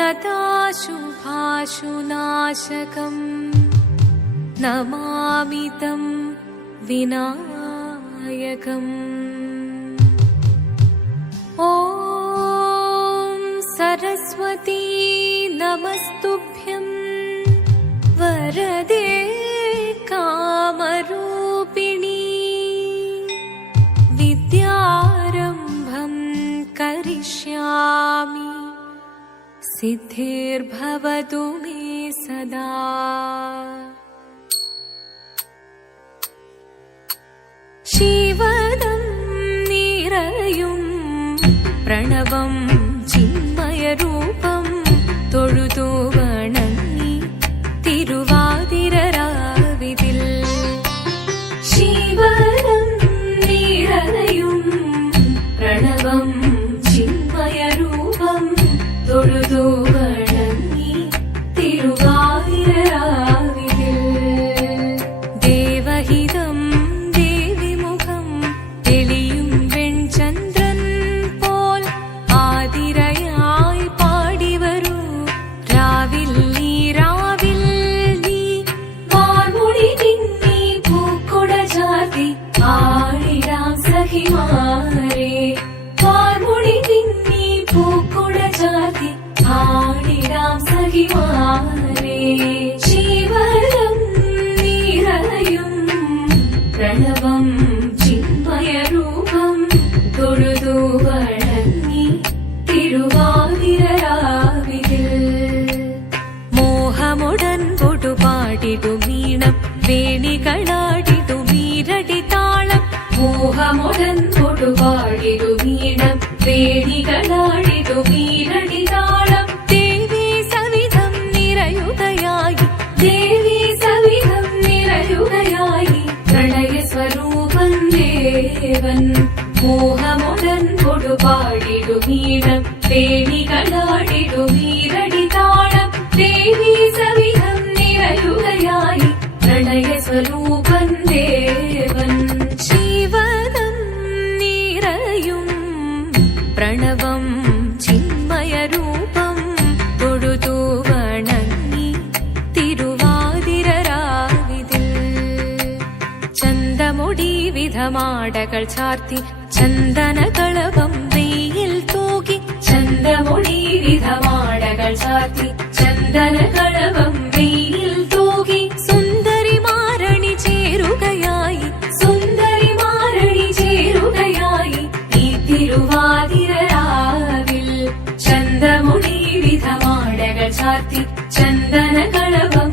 नताशुभाशुनाशकम् नमामि तं विनायकम्। ॐ सरस्वती नमस्तुभ्यं। वरदे कामरूपिणी सिद्धिर्भवतु मे सदा। शिवदं निरयुं प्रणवं चिन्मयरूपं പാട്ടു പാടിടു മീണം ദേവി കടാടിടു മീരടി താളം ദേവി സവിധം നിറയുകയായി പ്രളയ സ്വരൂപൻ ദേവൻ. ശിവനം നിറയും പ്രണവം ചിന്മയ രൂപം തൊഴുതു ചാർത്തി ചന്ദനകളവം വെയിൽ തൂകി ചന്തമുടി ചാത്തി ചന്ദനകളവം തൂകി സുന്ദരി മാരണി ചേരുകയായി. സുന്ദരി മാരണി ചേരുകയായി വിധമാടകൾ ചന്ദനകളവം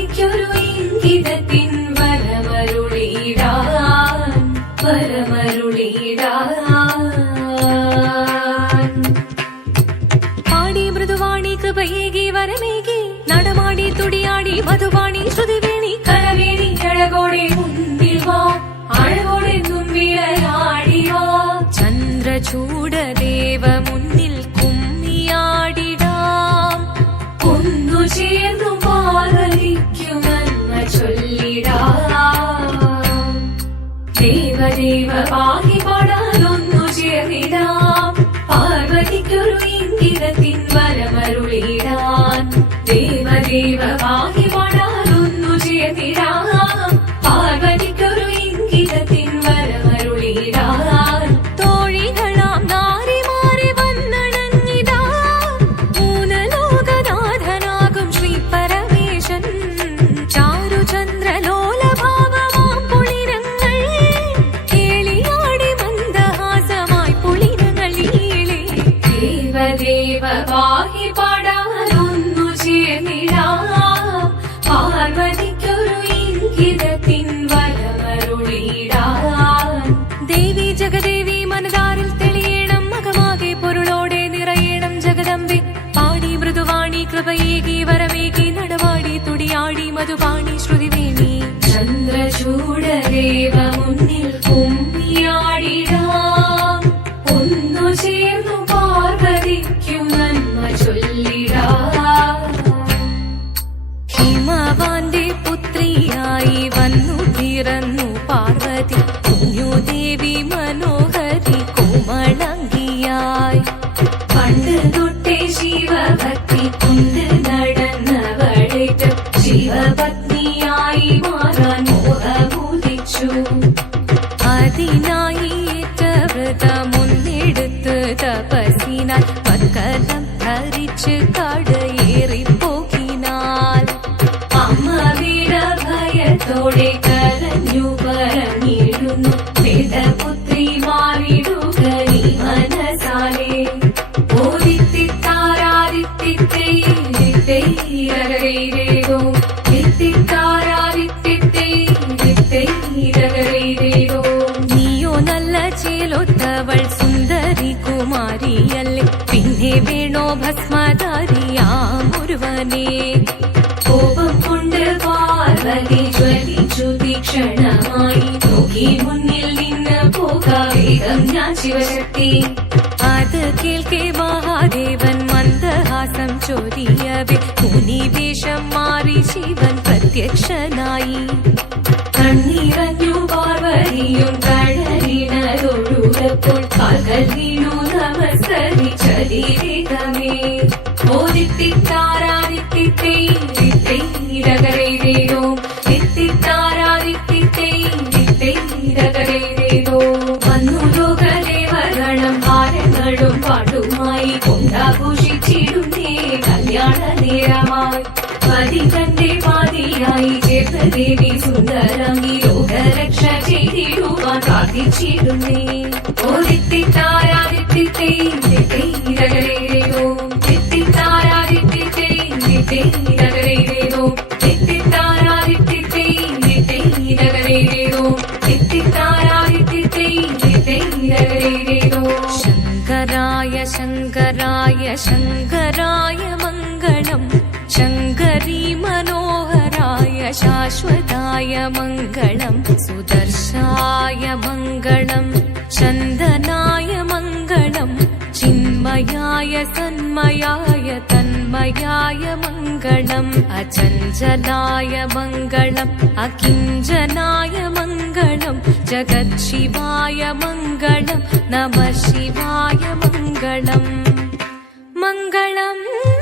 ജാതിക്കൊരു ഇംഗിതത്തിന് ദേവദേവ പാഹി പാടാനൊന്നു ചേർന്നിടാം. പാർവതിക്കൊരു ഇംഗിതത്തിൻ വരമരുളിടാൻ മധുപാണി ശ്രുതിവേണി ചന്ദ്രചൂടദേവ മുന്നിൽ பஸ்மதாரியாம் ஒருவனே கோபம் கொண்டு பார்வதி ஜுவலிச்சு தீக்ஷணமாய் நோக்கி முன்னில் நின்று போக வேகம் சிவசக்தி அது கேள்கே மகாதேவன் மந்தஹாசம் சொரியவே முனி வேஷம் மாறி சிவன் பிரத்யக்ஷனாயி கண்ணீரஞ்சു பார்வதியும் கடலினரோடு போல் கால்கள் நீனோ நமஸ்கரி പാട്ടുമായി കൊണ്ടാഘോഷിച്ചിടുന്നേ. കല്യാണ നേരമായി പതി തന്റെ പാതിയായി ചേർന്ന ദേവി സുന്ദരങ്ങി ലോകരക്ഷ ചെയ്തിടുവാൻ പ്രാർത്ഥിച്ചിടുന്നേ. शङ्कराय मङ्गणम् शङ्करी मनोहराय शाश्वताय मङ्गणम् सुदर्शाय मङ्गणम् चन्दनाय मङ्गणम् चिन्मयाय तन्मयाय तन्मयाय मङ्गलम्। अचञ्चलाय मङ्गलम्। अकिञ्जनाय मङ्गणम् जगत् शिवाय मङ्गणम् नवशिवाय मङ्गळम् मङ्गलम्